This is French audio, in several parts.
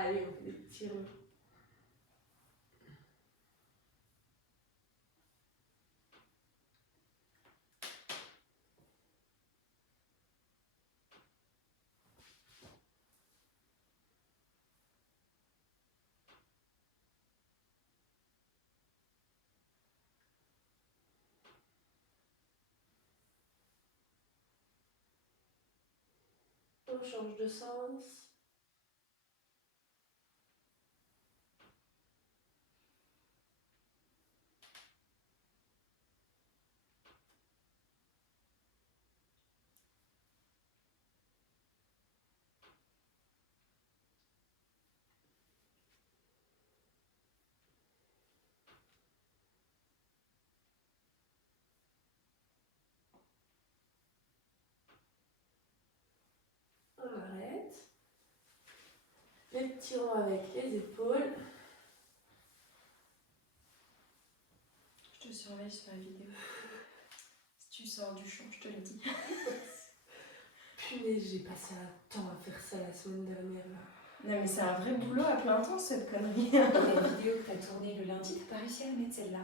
Allez, on fait des petits ronds. On change de sens. On arrête. Les petits ronds avec les épaules. Je te surveille sur la vidéo. Si tu sors du champ, je te le dis. Punaise, j'ai passé un temps à faire ça la semaine dernière là. Non mais c'est un vrai boulot à plein temps cette connerie. La vidéo que t'as tournée le lundi, t'as pas réussi à la mettre celle-là.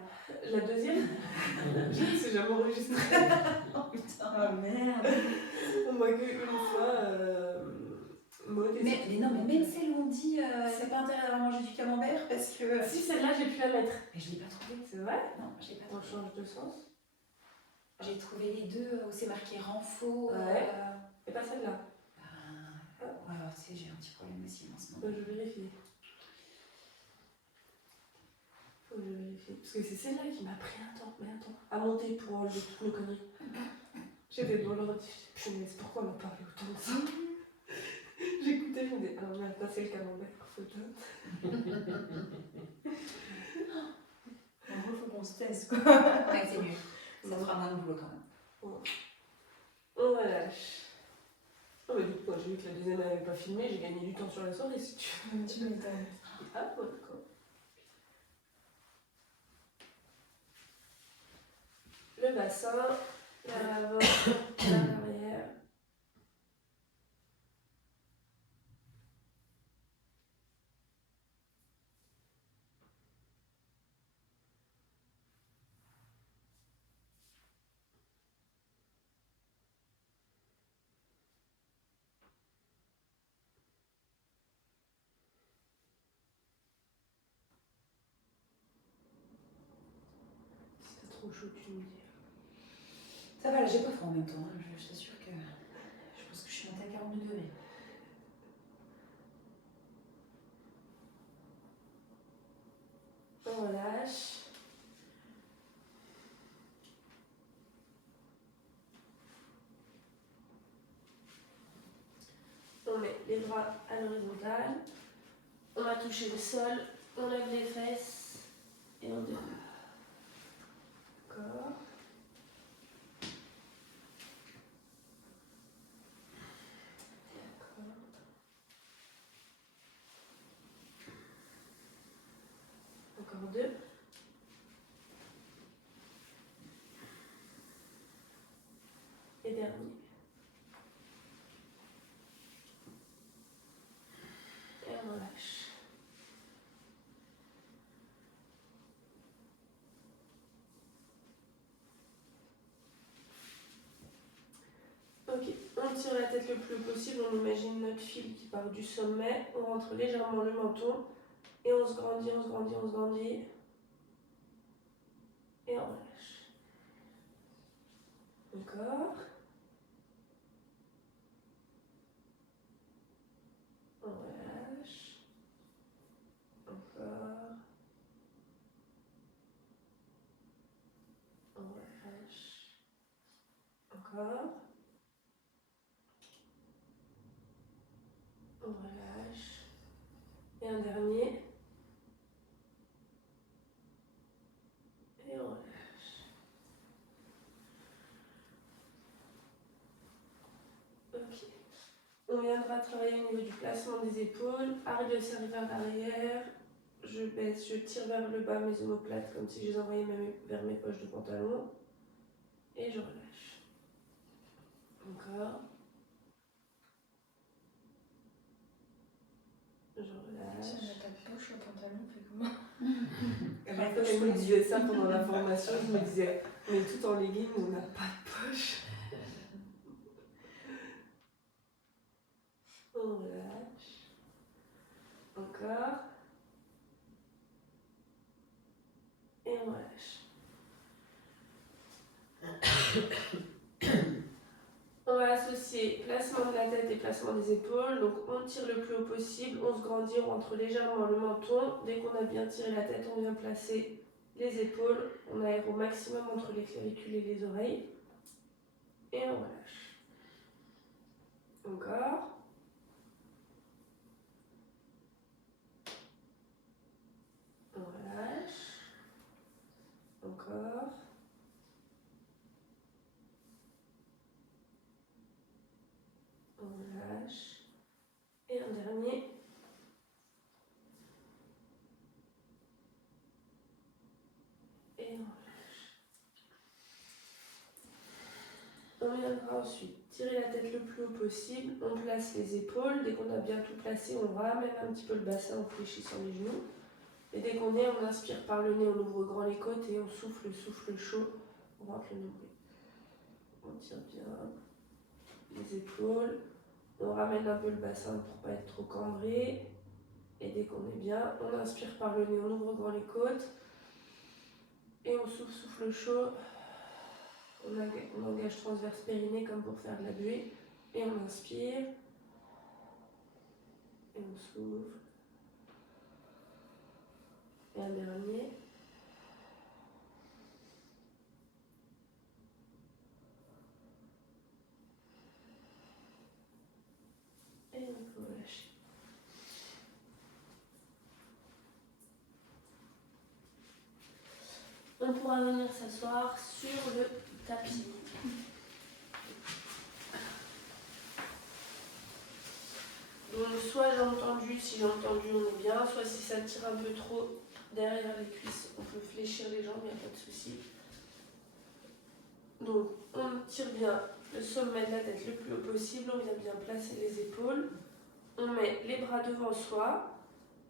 La deuxième, je sais jamais enregistré. Oh putain. Oh merde. On m'a que une fois. Maud et Mais non, mais même celle où on dit c'est pas intérêt d'avoir mangé du camembert parce que. si celle-là j'ai pu la mettre. Mais je l'ai pas trouvée. C'est vrai? Non, je l'ai pas On trouvée. change de sens. J'ai trouvé les deux où c'est marqué renfort. Ouais. Et pas celle-là. Ouais, alors tu sais, j'ai un petit problème aussi en ce moment. Je vérifie. Faut que je vérifie. Parce que c'est celle-là qui m'a pris un temps, à monter pour enlever toutes mes conneries. J'étais devant l'ordi, je me disais, pourquoi on m'a parlé autant de ça? J'écoutais, je me disais, ah merde, là c'est le camembert, faut que En gros, faut qu'on se taise quoi. Ouais, c'est mieux. Ça fera moins de boulot quand même. on relâche. Non mais du coup, quand j'ai vu que la deuxième n'avait pas filmé, j'ai gagné du temps sur la soirée si tu veux. Tu m'étonnes. Ah ouais, d'accord. Le bassin, vers l'avant, vers l'arrière. Si t'as trop chaud, tu me dis. Ça va, là j'ai pas froid en même temps. Hein. Je t'assure que je pense que je suis montée à 42 degrés. On relâche. On met les bras à l'horizontale. On va toucher le sol. On lève les fesses. Et on déroule. D'accord. D'accord. Encore deux. Et dernier. Et on relâche. Ok, on tire la tête le plus possible, on imagine notre fil qui part du sommet, on rentre légèrement le menton et on se grandit, on se grandit, on se grandit et on relâche. Encore. On relâche. Encore. On relâche. Encore. On relâche. Et un dernier. Et on relâche. Ok. On viendra travailler au niveau du placement des épaules. Arrête de serrer vers l'arrière. Je baisse, je tire vers le bas mes omoplates comme si je les envoyais vers mes poches de pantalon. Et je relâche. Encore. Je relâche. Si on a ta poche au pantalon, on fait comment? Elle me disait ça pendant la formation, je me disais, mais tout en legging, on n'a pas de poche. On relâche. Encore. Et on relâche. On va associer placement de la tête et placement des épaules. Donc on tire le plus haut possible, on se grandit, on rentre légèrement le menton. Dès qu'on a bien tiré la tête, on vient placer les épaules. On aère au maximum entre les clavicules et les oreilles. Et on relâche. Encore. On relâche. Encore. On relâche. Et un dernier. Et on relâche. On viendra ensuite tirer la tête le plus haut possible. On place les épaules. Dès qu'on a bien tout placé, on ramène un petit peu le bassin en fléchissant les genoux. Et dès qu'on est, on inspire par le nez, on ouvre grand les côtes et on souffle chaud. On rentre le nombril. On tire bien les épaules. On ramène un peu le bassin pour ne pas être trop cambré. Et dès qu'on est bien, on inspire par le nez, on ouvre grand les côtes. Et on souffle chaud. On engage transverse périnée comme pour faire de la buée. Et on inspire. Et on souffle. Et un dernier. Et on peut relâcher. On pourra venir s'asseoir sur le tapis. Donc soit jambes tendues, si jambes tendues on est bien, soit si ça tire un peu trop derrière les cuisses, on peut fléchir les jambes, il n'y a pas de souci. Donc on tire bien le sommet de la tête le plus haut possible, on vient bien placer les épaules, on met les bras devant soi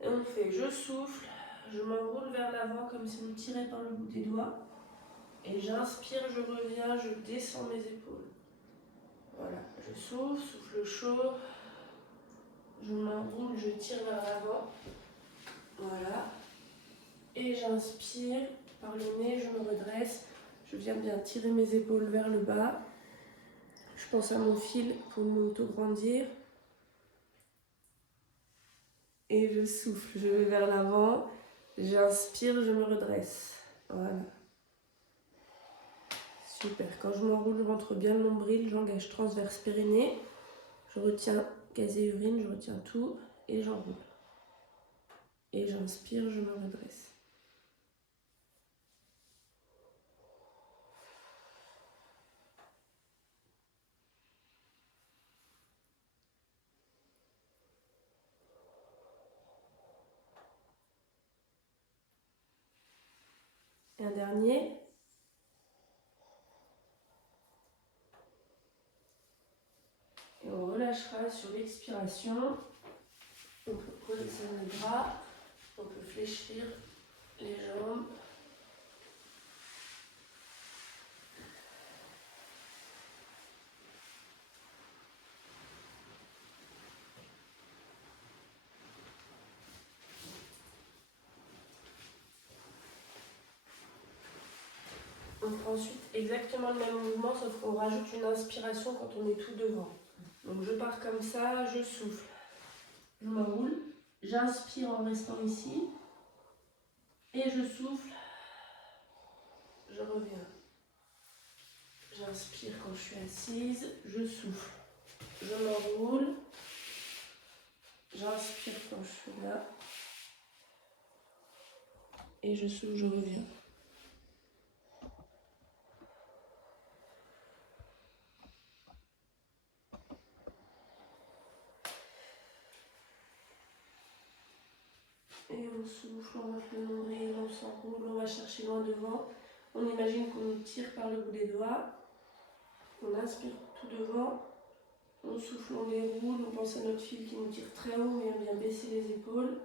et on fait je souffle, je m'enroule vers l'avant comme si on tirait par le bout des doigts et j'inspire, je reviens, je descends mes épaules. Voilà, je souffle chaud, je m'enroule, je tire vers l'avant. Voilà. Et j'inspire par le nez, je me redresse. Je viens bien tirer mes épaules vers le bas. Je pense à mon fil pour m'auto-grandir. Et je souffle, je vais vers l'avant. J'inspire, je me redresse. Voilà. Super. Quand je m'enroule, je rentre bien le nombril, j'engage transverse périnée. Je retiens gaz et urine, je retiens tout et j'enroule. Et j'inspire, je me redresse. Et un dernier. Et on relâchera sur l'expiration. On peut redescendre les bras. On peut fléchir les jambes. On fera ensuite exactement le même mouvement, sauf qu'on rajoute une inspiration quand on est tout devant. Donc je pars comme ça, je souffle. Je m'enroule, j'inspire en restant ici. Et je souffle. Je reviens. J'inspire quand je suis assise, je souffle. Je m'enroule. J'inspire quand je suis là. Et je souffle, je reviens. Et on souffle, on rentre le nombril, on s'enroule, on va chercher loin devant. On imagine qu'on nous tire par le bout des doigts. On inspire tout devant. On souffle, on déroule, on pense à notre fil qui nous tire très haut et on vient baisser les épaules.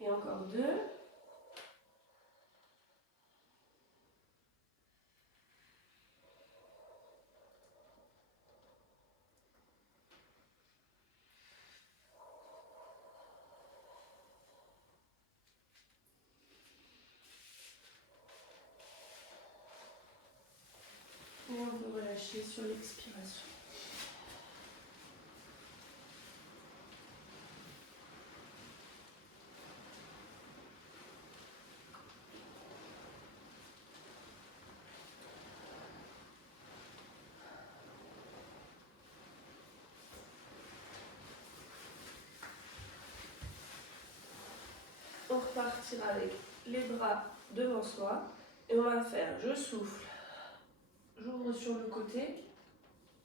Et encore 2. Et on peut relâcher sur l'expiration. On repartira avec les bras devant soi et on va faire je souffle, j'ouvre sur le côté,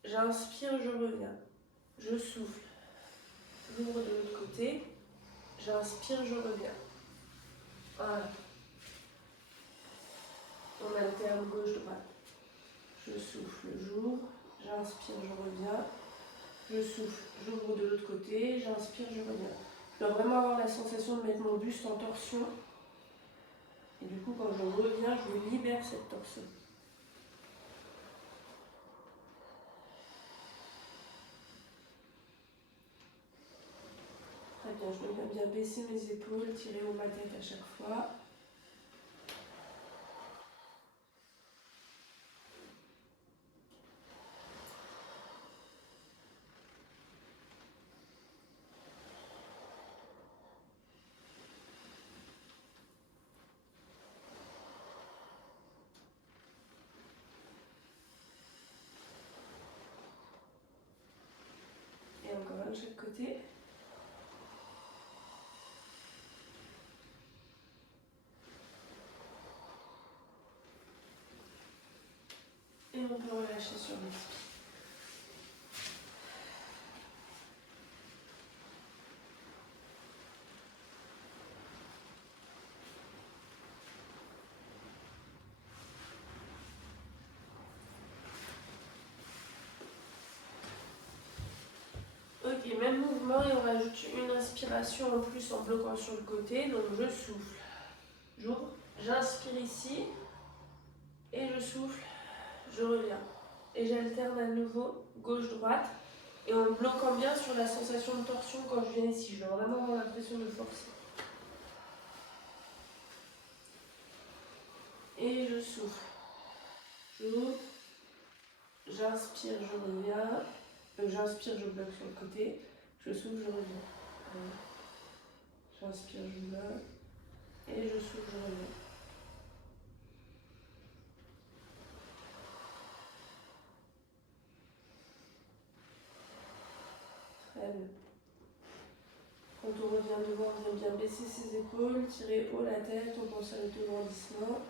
j'inspire, je reviens, je souffle, j'ouvre de l'autre côté, j'inspire, je reviens. Voilà. On alterne gauche-droite. Je souffle, j'ouvre, j'inspire, je reviens, je souffle, j'ouvre de l'autre côté, j'inspire, je reviens. Je dois vraiment avoir la sensation de mettre mon buste en torsion. Et du coup, quand je reviens, je libère cette torsion. Très bien, je viens bien baisser mes épaules, tirer haut ma tête à chaque fois. Et encore un de chaque côté. Et on peut relâcher sur l'expire. Ok, même mouvement et on rajoute une inspiration en plus en bloquant sur le côté. Donc je souffle, j'ouvre, j'inspire ici et je souffle, je reviens. Et j'alterne à nouveau gauche-droite et en bloquant bien sur la sensation de torsion quand je viens ici. Je vais vraiment avoir l'impression de forcer. Et je souffle, j'ouvre, j'inspire, je reviens. J'inspire, je bloque sur le côté. Je souffle, je reviens. Voilà. J'inspire, je bloque. Et je souffle, je reviens. Très bien. Quand on revient devant, on vient bien baisser ses épaules, tirer haut la tête, on pense à l'autograndissement.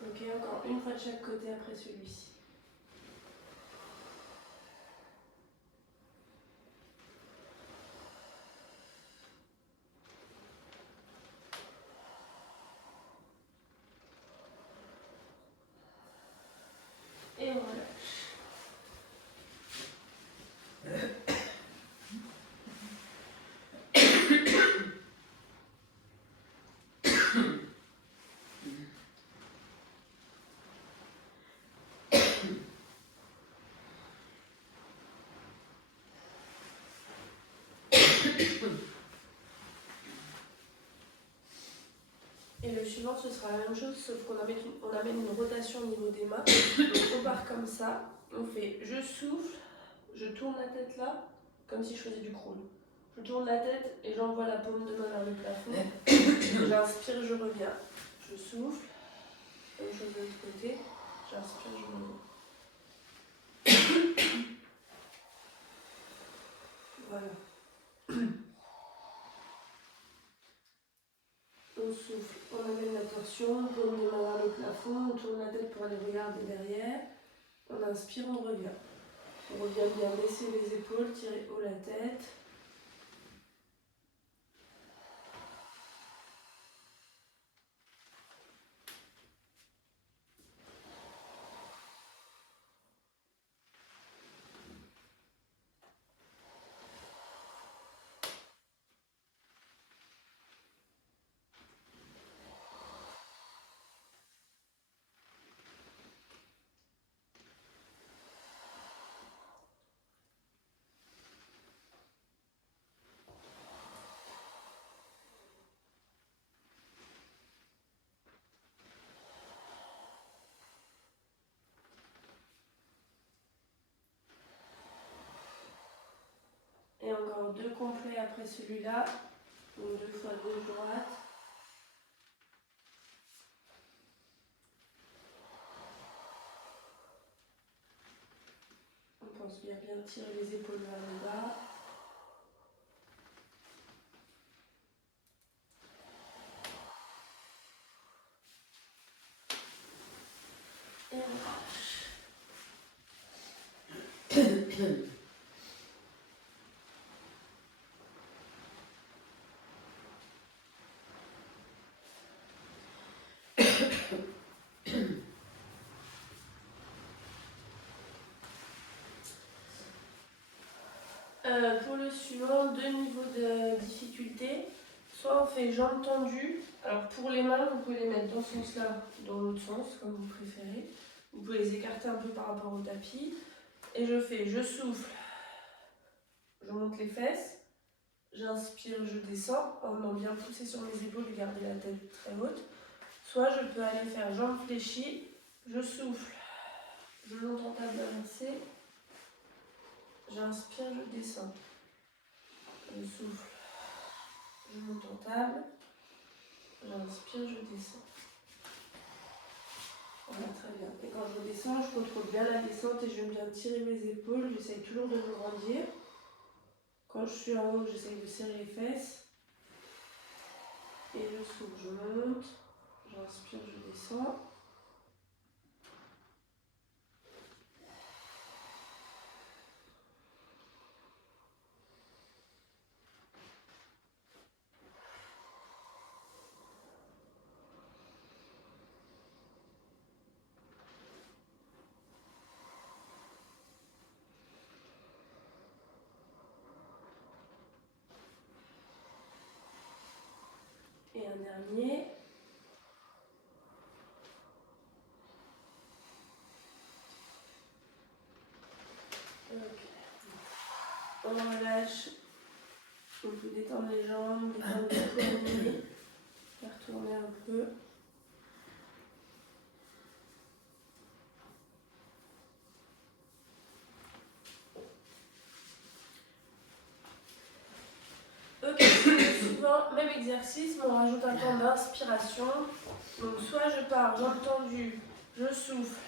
Ok, encore une fois de chaque côté après celui-ci. Et on relâche. suivante, ce sera la même chose, sauf on amène une rotation au niveau des mains. Donc on part comme ça, on fait je souffle, je tourne la tête là, comme si je faisais du crawl. Je tourne la tête et j'envoie la paume de main vers le plafond. J'inspire, je reviens. Je souffle, même chose de l'autre côté, j'inspire, je reviens. Voilà. On souffle, on amène la torsion, on tourne les mains vers le plafond, on tourne la tête pour aller regarder derrière. On inspire, on revient. On revient bien baisser les épaules, tirer haut la tête. Et encore 2 complets après celui-là. Donc 2 fois gauche droite. On pense bien tirer les épaules vers le bas. Et on relâche. Pour le suivant, 2 niveaux de difficulté. Soit on fait jambes tendues. Alors pour les mains, vous pouvez les mettre dans ce sens-là, dans l'autre sens, comme vous préférez. Vous pouvez les écarter un peu par rapport au tapis. Et je souffle, je monte les fesses. J'inspire, je descends en ayant bien poussé sur mes épaules et garder la tête très haute. Soit je peux aller faire jambes fléchies. Je souffle, je monte en table inversée. J'inspire, je descends. Je souffle, je monte en table. J'inspire, je descends. Voilà, très bien. Et quand je redescends, je contrôle bien la descente et j'aime bien tirer mes épaules. J'essaye toujours de me grandir. Quand je suis en haut, j'essaye de serrer les fesses. Et je souffle, je monte. J'inspire, je descends. Et un dernier. Ok. On relâche. On peut détendre les jambes, détendre les poignets, faire tourner un peu. Ok, souvent, même exercice, mais on rajoute un temps d'inspiration. Donc soit je pars, jambes tendues, je souffle,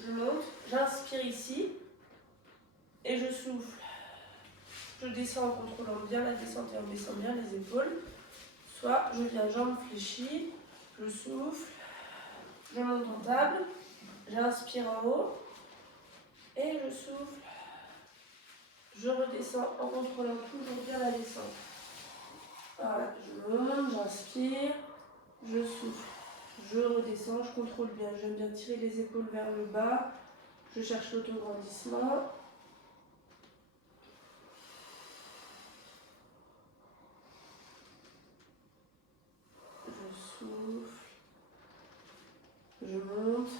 je monte, j'inspire ici, et je souffle. Je descends en contrôlant bien la descente et en baissant bien les épaules. Soit je viens jambes fléchies, je souffle, je monte en table, j'inspire en haut, et je souffle. Je redescends en contrôlant toujours bien la descente. Voilà, je monte, j'inspire, je souffle. Je redescends, je contrôle bien. J'aime bien tirer les épaules vers le bas. Je cherche l'autograndissement. Je souffle. Je monte.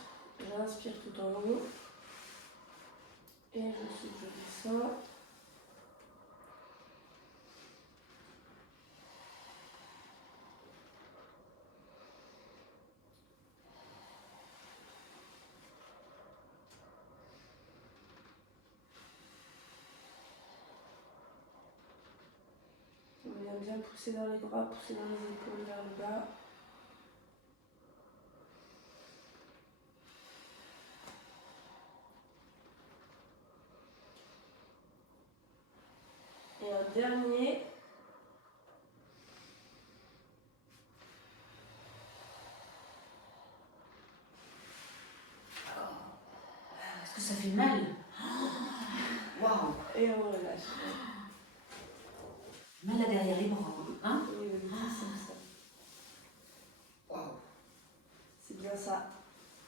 J'inspire tout en haut. Et je souffle, je descends. vient bien pousser dans les bras, pousser dans les épaules vers le bas. Et un dernier. Est-ce que ça fait mal? Waouh! Et on relâche. Mal là derrière les bras, hein? Oui, oui, c'est ça. Waouh! C'est bien ça.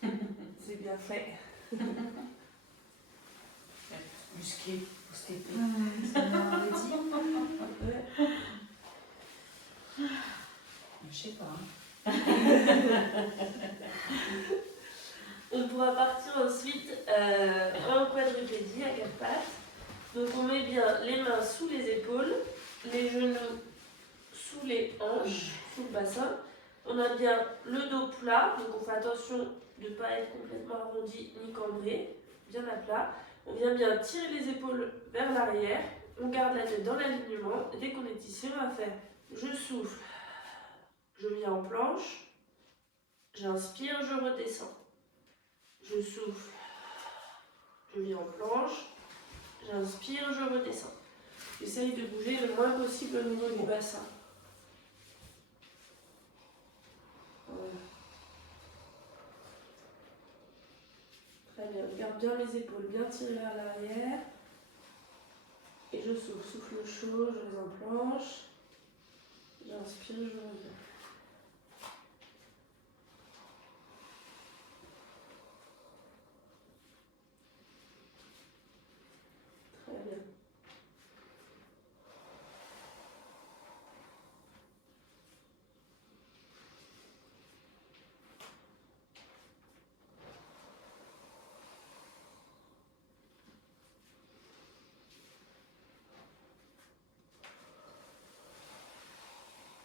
C'est bien fait. Musclé, faut se taper. C'est bien, on l'a dit. Ouais. Je sais pas. Hein. On pourra partir ensuite en quadrupédie à quatre pattes. Donc on met bien les mains sous les épaules, les genoux sous les hanches, sous le bassin. On a bien le dos plat, donc on fait attention de ne pas être complètement arrondi ni cambré, bien à plat. On vient bien tirer les épaules vers l'arrière, on garde la tête dans l'alignement. Et dès qu'on est ici, on va faire je souffle, je viens en planche, j'inspire, je redescends. Je souffle, je viens en planche, j'inspire, je redescends. J'essaye de bouger le moins possible au niveau du bassin. Voilà. Très bien, je garde bien les épaules bien tirées vers l'arrière. Et je souffle, souffle chaud, je vais en planche. J'inspire, je reviens. Très bien.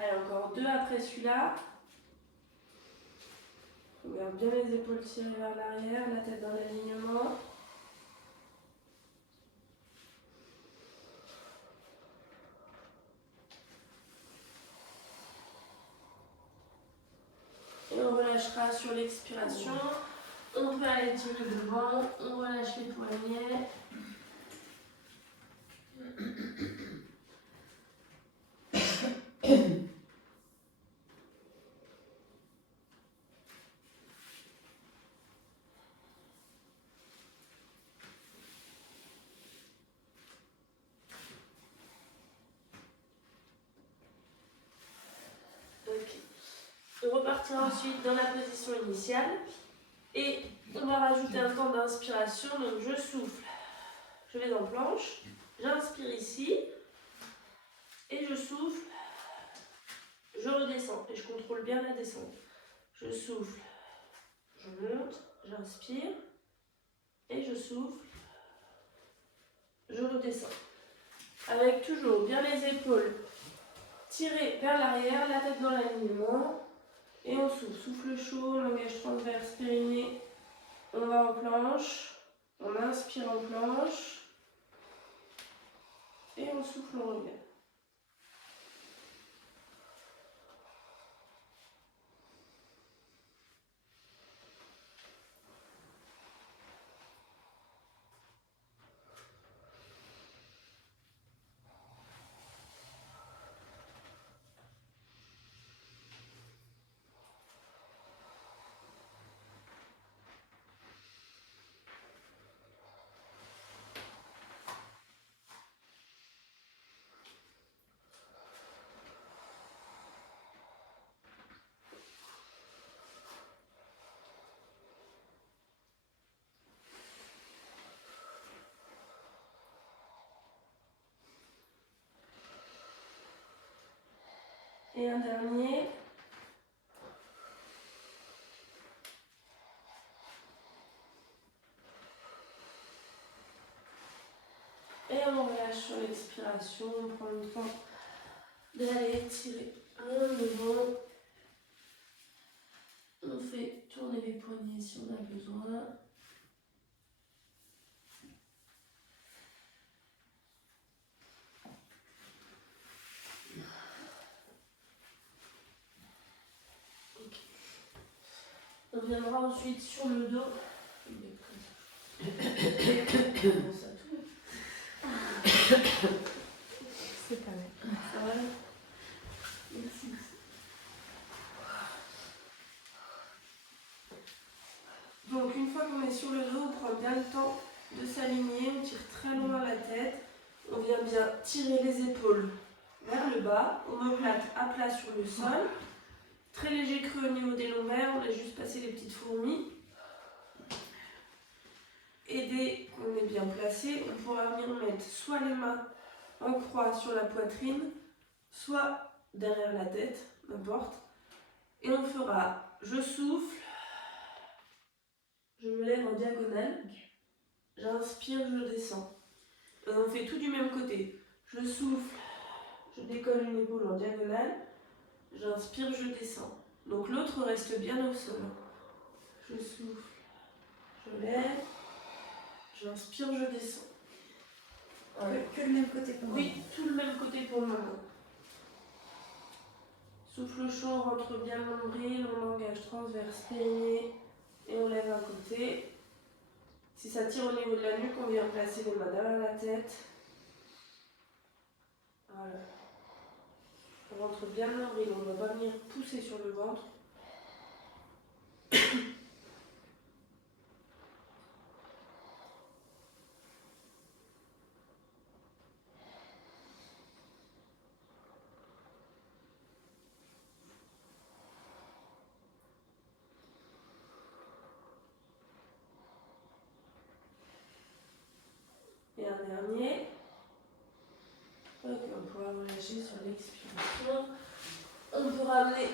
Allez, encore deux après celui-là. On garde bien les épaules tirées vers l'arrière, la tête dans l'alignement. Et on relâchera sur l'expiration. On peut aller tirer devant, on relâche les poignets. On repartira ensuite dans la position initiale et on va rajouter un temps d'inspiration. Donc je souffle, je vais en planche, j'inspire ici et je souffle, je redescends et je contrôle bien la descente. Je souffle, je monte, j'inspire et je souffle, je redescends. Avec toujours bien les épaules tirées vers l'arrière, la tête dans l'alignement. Et on souffle, souffle chaud, langage transverse, périnée. On va en planche, on inspire en planche. Et on souffle, on revient. Et un dernier. Et on relâche sur l'expiration, on prend le temps d'aller tirer un devant. On fait tourner les poignets si on a besoin. reviendra ensuite sur le dos. Je vais mettre comme ça. Comment ça tourne. C'est pas mal. Ça va? Merci. Donc une fois qu'on est sur le dos, on prend bien le temps de s'aligner, on tire très loin la tête, on vient bien tirer les épaules vers le bas, omoplate à plat sur le sol, très léger creux au niveau des lombaires, on laisse juste passer les petites fourmis. Et dès qu'on est bien placé, on pourra venir mettre soit les mains en croix sur la poitrine, soit derrière la tête, n'importe. Et on fera, je souffle, je me lève en diagonale, j'inspire, je descends. Et on fait tout du même côté. Je souffle, je décolle une épaule en diagonale, j'inspire, je descends. Donc l'autre reste bien au sol. Je souffle, je lève, j'inspire, je descends. Ouais. Que le même côté pour Oui, tout le même côté pour le moment. Souffle chaud, on rentre bien le nombril, on engage transverse, périnée et on lève un côté. Si ça tire au niveau de la nuque, on vient placer les mains derrière la tête. Voilà. On rentre bien le nombril, on ne va pas venir pousser sur le ventre. Et un dernier. Ok, on pourra relâcher sur l'expiration. On peut ramener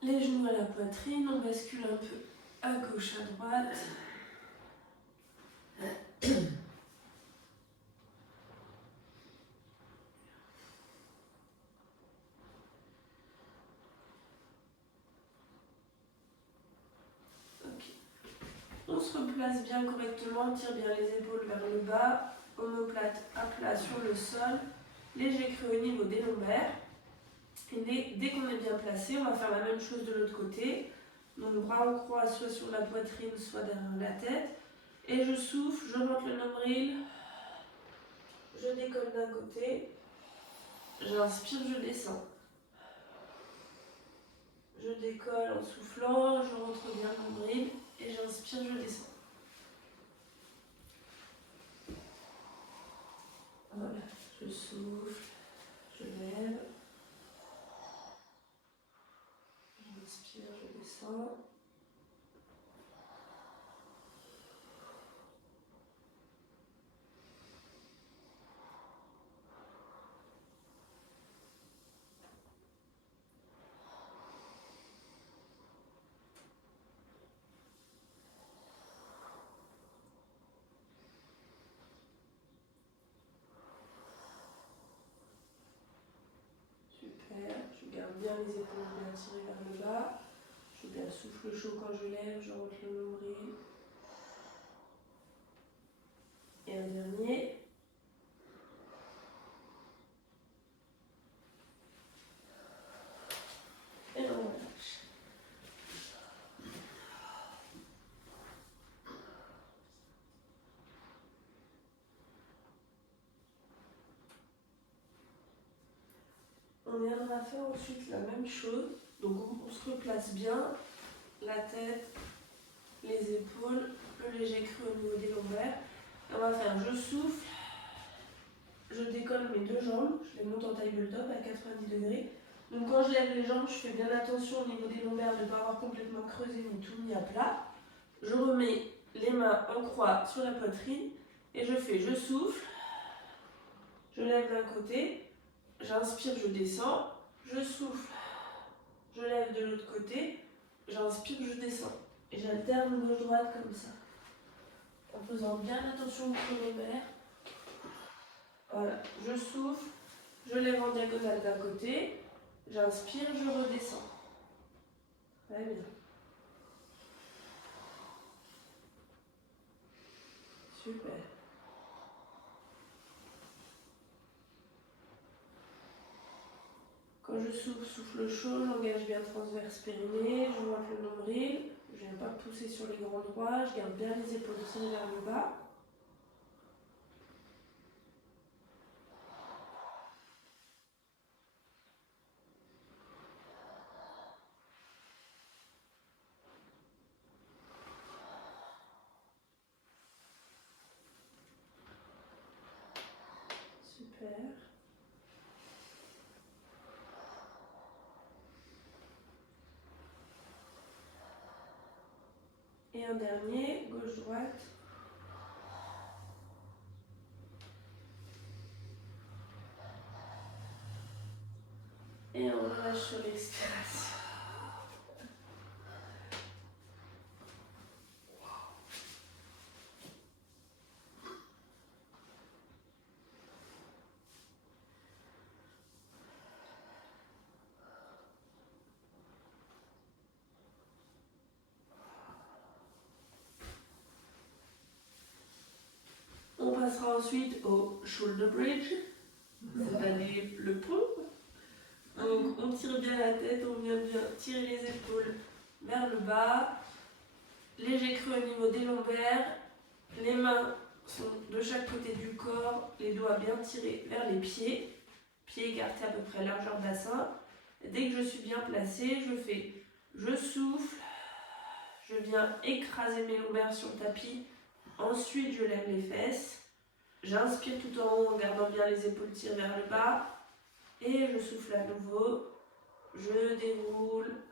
les genoux à la poitrine, on bascule un peu à gauche, à droite. Ok. On se replace bien correctement, on tire bien les épaules vers le bas, omoplate à plat sur le sol, léger creux au niveau des lombaires. Et dès qu'on est bien placé, on va faire la même chose de l'autre côté. Donc bras en croix, soit sur la poitrine, soit derrière la tête. Et je souffle, je monte le nombril, je décolle d'un côté, j'inspire, je descends. Je décolle en soufflant, je rentre bien le nombril et j'inspire, je descends. Voilà, je souffle, je lève, j'inspire, je descends. Super, je garde bien les épaules bien tirées vers le bas. Je fais un souffle chaud quand je lève, je rentre le nombril. Et un dernier. Et on relâche. On viendra faire ensuite la même chose. Donc on se replace bien, la tête, les épaules, le léger creux au niveau des lombaires. Et on va faire je souffle, je décolle mes deux jambes, je les monte en tabletop à 90 degrés. Donc quand je lève les jambes, je fais bien attention au niveau des lombaires de ne pas avoir complètement creusé ni tout mis à plat. Je remets les mains en croix sur la poitrine et je fais je souffle, je lève d'un côté, j'inspire, je descends, je souffle, je lève de l'autre côté, j'inspire, je descends. Et j'alterne gauche-droite comme ça. En faisant bien attention aux lombaires. Voilà, je souffle, je lève en diagonale d'un côté, j'inspire, je redescends. Très bien. Super. Quand je souffle, souffle chaud, j'engage bien transverse périnée, je monte le nombril, Je viens pas pousser sur les grands droits, je garde bien les épaules tirées vers le bas. Super. Et un dernier, gauche-droite. Et on relâche sur l'expiration. On passera ensuite au shoulder bridge, c'est-à-dire le pont. Donc on tire bien la tête, on vient bien tirer les épaules vers le bas, léger creux au niveau des lombaires, les mains sont de chaque côté du corps, les doigts bien tirés vers les pieds, pieds écartés à peu près largeur bassin. Et dès que je suis bien placée, je souffle, je viens écraser mes lombaires sur le tapis, ensuite je lève les fesses. J'inspire tout en haut en gardant bien les épaules tirées vers le bas. Et je souffle à nouveau. Je déroule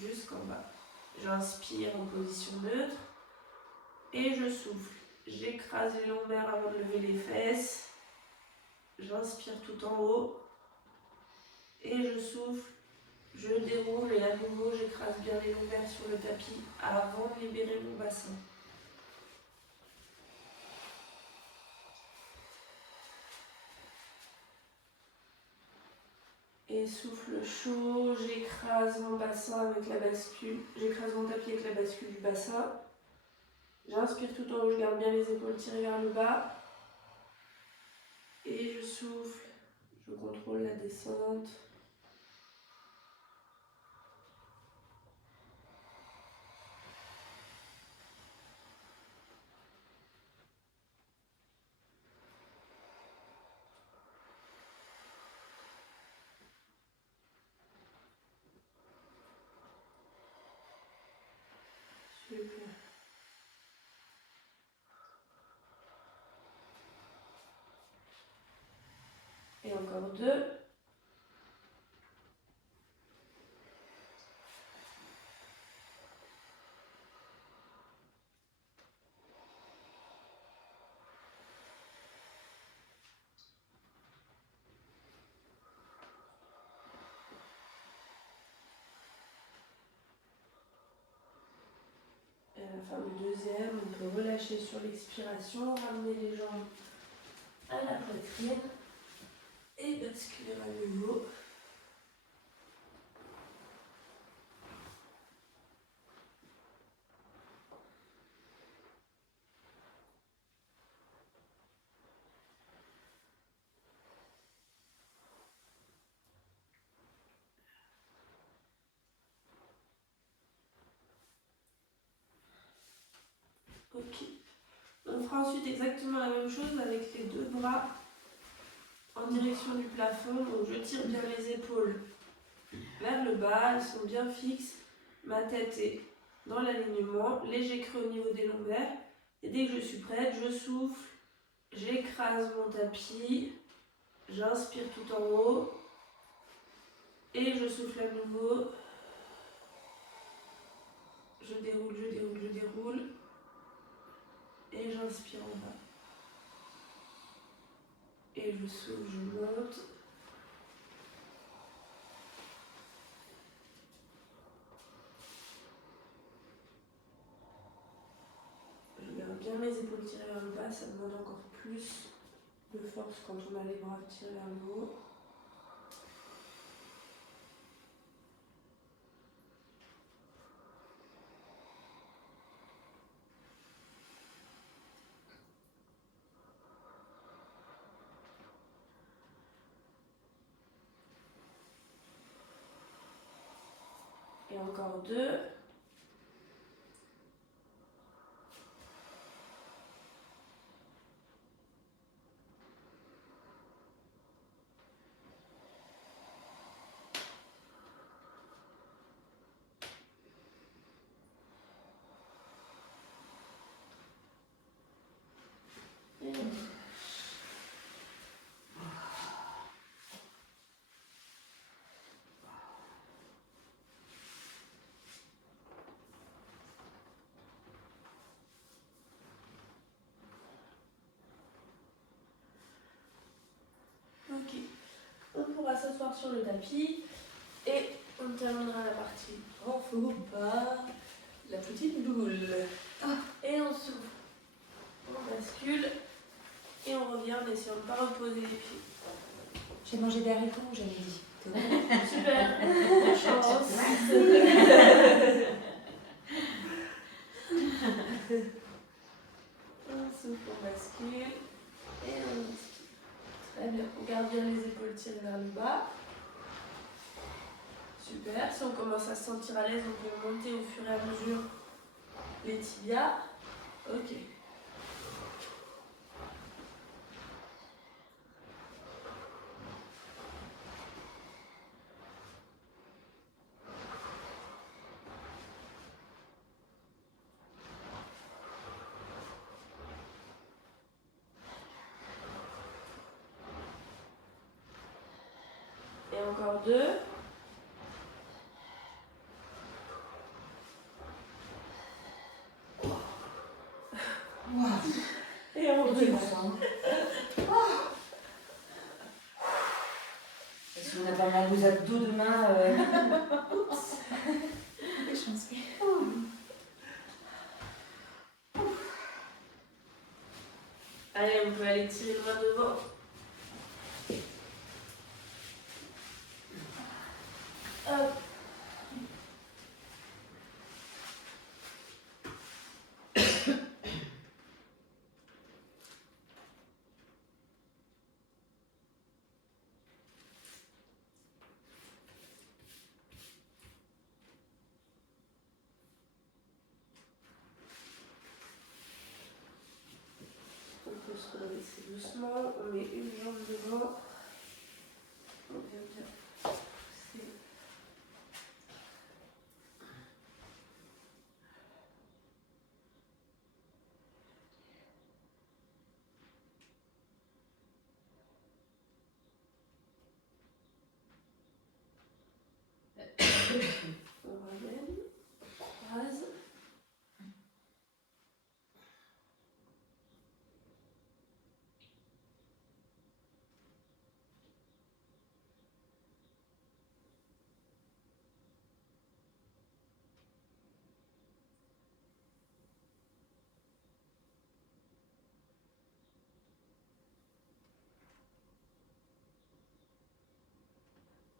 jusqu'en bas. J'inspire en position neutre. Et je souffle. J'écrase les lombaires avant de lever les fesses. J'inspire tout en haut. Et je souffle. Je déroule et à nouveau j'écrase bien les lombaires sur le tapis avant de libérer mon bassin. Et souffle chaud, j'écrase mon bassin avec la bascule, j'écrase mon tapis avec la bascule du bassin. J'inspire tout en haut, je garde bien les épaules tirées vers le bas. Et je souffle, je contrôle la descente. Super. Et encore 2. Et à la fin du deuxième, on peut relâcher sur l'expiration, ramener les jambes à la poitrine et basculer à nouveau. Ok. On fera ensuite exactement la même chose avec les deux bras en direction du plafond. Donc je tire bien les épaules vers le bas, elles sont bien fixes. Ma tête est dans l'alignement, léger creux au niveau des lombaires. Et dès que je suis prête, je souffle, j'écrase mon tapis, j'inspire tout en haut. Et je souffle à nouveau. Je déroule, je déroule, je déroule. Et j'inspire en bas. Et je souffle, je monte. Je garde bien mes épaules tirées vers le bas, ça demande encore plus de force quand on a les bras tirés vers le haut. Et encore 2. Ok, on pourra s'asseoir sur le tapis et on terminera la partie en faux par la petite boule. Et on s'ouvre, on bascule et on revient en essayant de ne pas reposer les pieds. J'ai mangé des haricots, j'avais dit. Super, bonne chance. On s'ouvre, on bascule et on bascule. Très bien, on garde bien les épaules tirées vers le bas. Super, si on commence à se sentir à l'aise, on peut monter au fur et à mesure les tibias. Ok. Et encore 2. Waouh. Et on relâche. Si on n'a pas mal aux abdos demain, Des chances. Allez, on peut aller tirer le bras devant. Hop. On peut se redresser doucement, on met une jambe devant. On vient bien pousser. On ramène, on croise.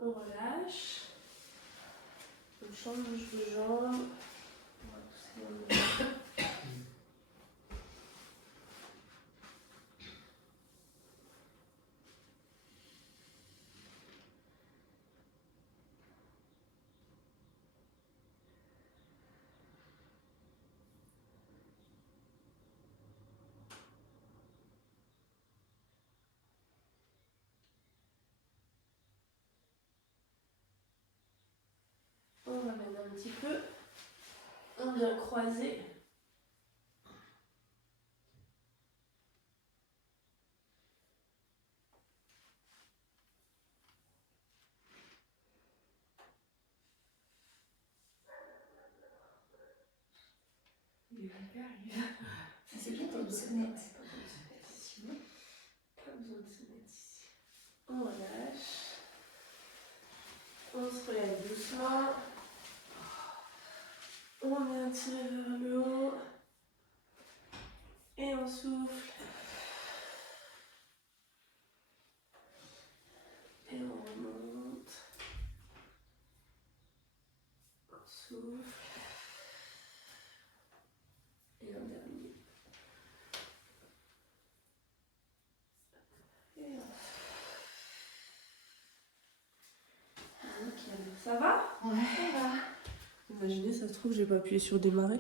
On relâche. On change de jambe. On va pousser dans le bas. On ramène un petit peu. On vient croiser. Il est vulgaire, il est... c'est bien, t'as une sonnette. Pas besoin de se mettre ici. On relâche. On se relève doucement. On vient tirer vers le haut. Et on souffle. Et on remonte. On souffle. Et un dernier. Et on... Nickel. Ça va? Ouais. Ça va. Imaginez, ça se trouve, j'ai pas appuyé sur démarrer.